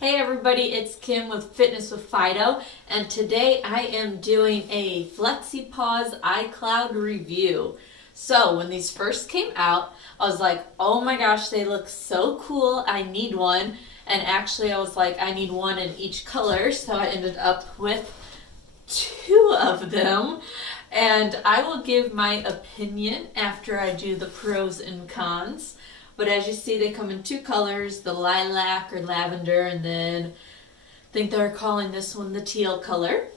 Hey everybody, it's Kim with Fitness with Fido, and today I am doing a Flexipaws iCloud review. So when these first came out, I was like, oh my gosh, they look so cool, I need one. And actually I was like, I need one in each color, so I ended up with two of them. And I will give my opinion after I do the pros and cons. But as you see, they come in two colors, the lilac or lavender, and then I think they're calling this one the teal color.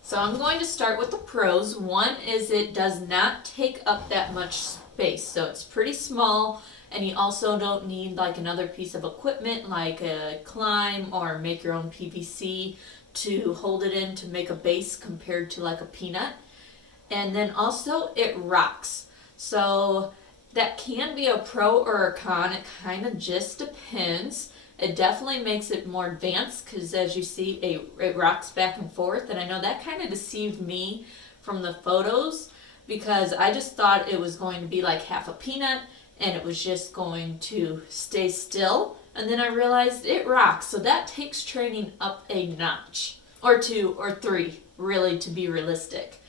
So I'm going to start with the pros. One is it does not take up that much space, so it's pretty small, and you also don't need like another piece of equipment like a climb or make your own PVC to hold it in to make a base compared to like a peanut. And then also it rocks. So that can be a pro or a con. It kind of just depends. It definitely makes it more advanced because as you see, it rocks back and forth. And I know that kind of deceived me from the photos because I just thought it was going to be like half a peanut and it was just going to stay still. And then I realized it rocks. So that takes training up a notch or two or three, really, to be realistic.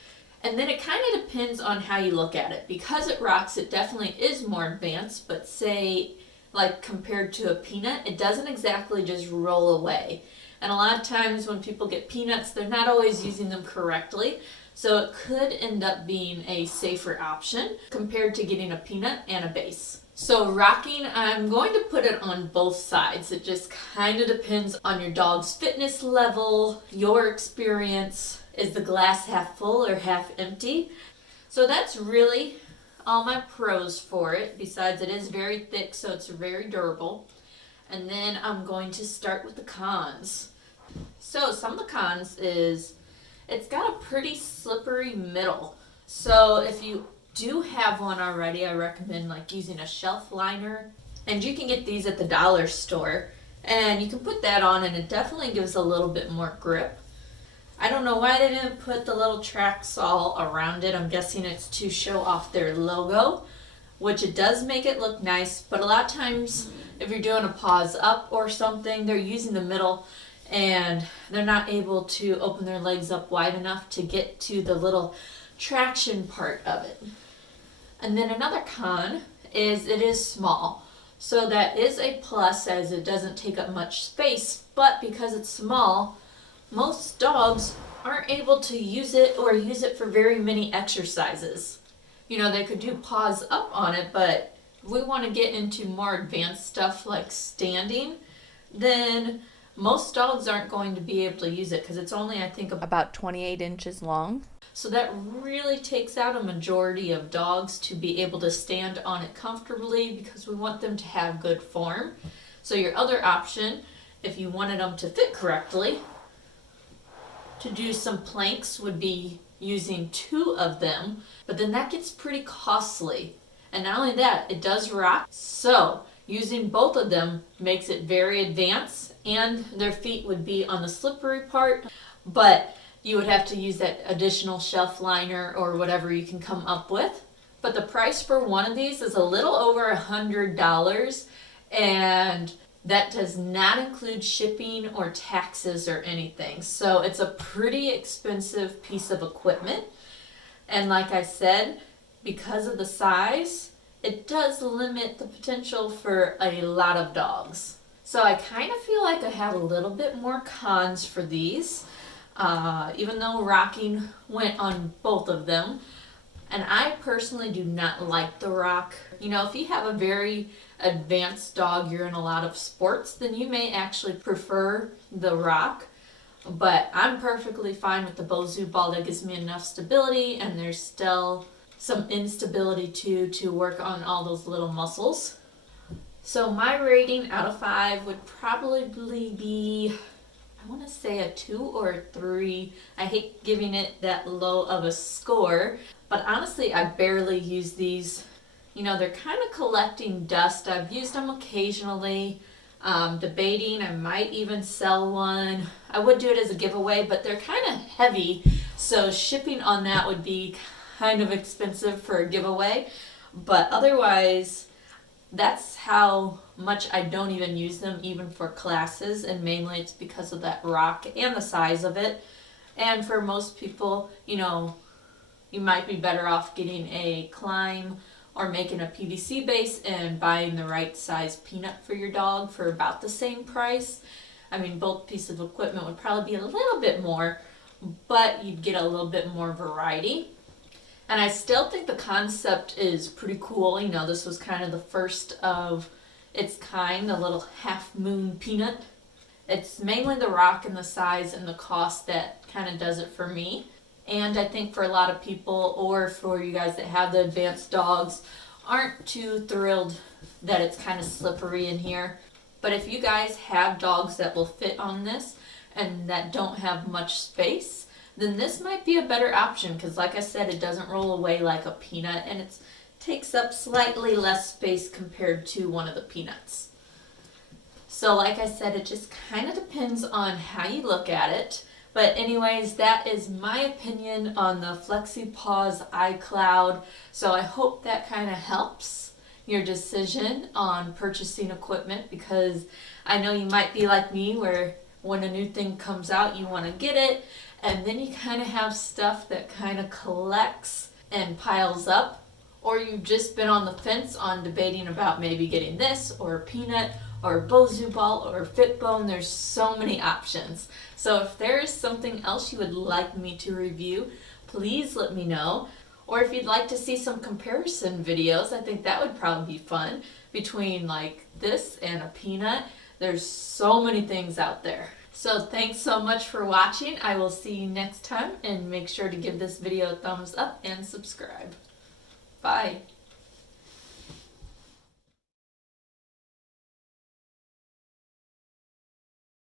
And then it kind of depends on how you look at it. Because it rocks, it definitely is more advanced, but say, like compared to a peanut, it doesn't exactly just roll away. And a lot of times when people get peanuts, they're not always using them correctly. So it could end up being a safer option compared to getting a peanut and a base. So rocking, I'm going to put it on both sides. It just kind of depends on your dog's fitness level, your experience. Is the glass half full or half empty? So that's really all my pros for it. Besides, it is very thick, so it's very durable. And then I'm going to start with the cons. So some of the cons is it's got a pretty slippery middle. So if you do have one already, I recommend like using a shelf liner. And you can get these at the dollar store. And you can put that on and it definitely gives a little bit more grip. I don't know why they didn't put the little tracks all around it. I'm guessing it's to show off their logo, which it does make it look nice. But a lot of times if you're doing a paws up or something, they're using the middle and they're not able to open their legs up wide enough to get to the little traction part of it. And then another con is it is small. So that is a plus as it doesn't take up much space, but because it's small, most dogs aren't able to use it or use it for very many exercises. You know, they could do paws up on it, but if we want to get into more advanced stuff like standing, then most dogs aren't going to be able to use it because it's only, I think, about 28 inches long. So that really takes out a majority of dogs to be able to stand on it comfortably because we want them to have good form. So your other option, if you wanted them to fit correctly, to do some planks would be using two of them, but then that gets pretty costly. And not only that, it does rock. So using both of them makes it very advanced and their feet would be on the slippery part, but you would have to use that additional shelf liner or whatever you can come up with. But the price for one of these is a little over $100 and that does not include shipping or taxes or anything. So it's a pretty expensive piece of equipment. And like I said, because of the size, it does limit the potential for a lot of dogs. So I kind of feel like I have a little bit more cons for these, even though rocking went on both of them. And I personally do not like the rock. You know, if you have a very advanced dog, you're in a lot of sports, then you may actually prefer the rock. But I'm perfectly fine with the Bozu ball. That gives me enough stability and there's still some instability too to work on all those little muscles. So my rating out of 5 would probably be, I want to say a 2 or a 3. I hate giving it that low of a score, but honestly I barely use these. You know, they're kind of collecting dust. I've used them occasionally, debating I might even sell one. I would do it as a giveaway, but they're kind of heavy, so shipping on that would be kind of expensive for a giveaway. But otherwise, that's how much I don't even use them even for classes, and mainly it's because of that rock and the size of it. And for most people, you know, you might be better off getting a climb or making a PVC base and buying the right size peanut for your dog for about the same price. I mean, both pieces of equipment would probably be a little bit more, but you'd get a little bit more variety. And I still think the concept is pretty cool. You know, this was kind of the first of its kind, the little half moon peanut. It's mainly the rock and the size and the cost that kind of does it for me. And I think for a lot of people, or for you guys that have the advanced dogs, aren't too thrilled that it's kind of slippery in here. But if you guys have dogs that will fit on this and that don't have much space, then this might be a better option, because like I said, it doesn't roll away like a peanut, and it takes up slightly less space compared to one of the peanuts. So like I said, it just kind of depends on how you look at it. But anyways, that is my opinion on the Flexipaws iCloud. So I hope that kind of helps your decision on purchasing equipment, because I know you might be like me, where when a new thing comes out, you want to get it, and then you kind of have stuff that kind of collects and piles up, or you've just been on the fence on debating about maybe getting this or a peanut or a Bozu ball or a fitbone. There's so many options. So if there is something else you would like me to review, please let me know. Or if you'd like to see some comparison videos, I think that would probably be fun, between like this and a peanut. There's so many things out there. So thanks so much for watching. I will see you next time, and make sure to give this video a thumbs up and subscribe. Bye.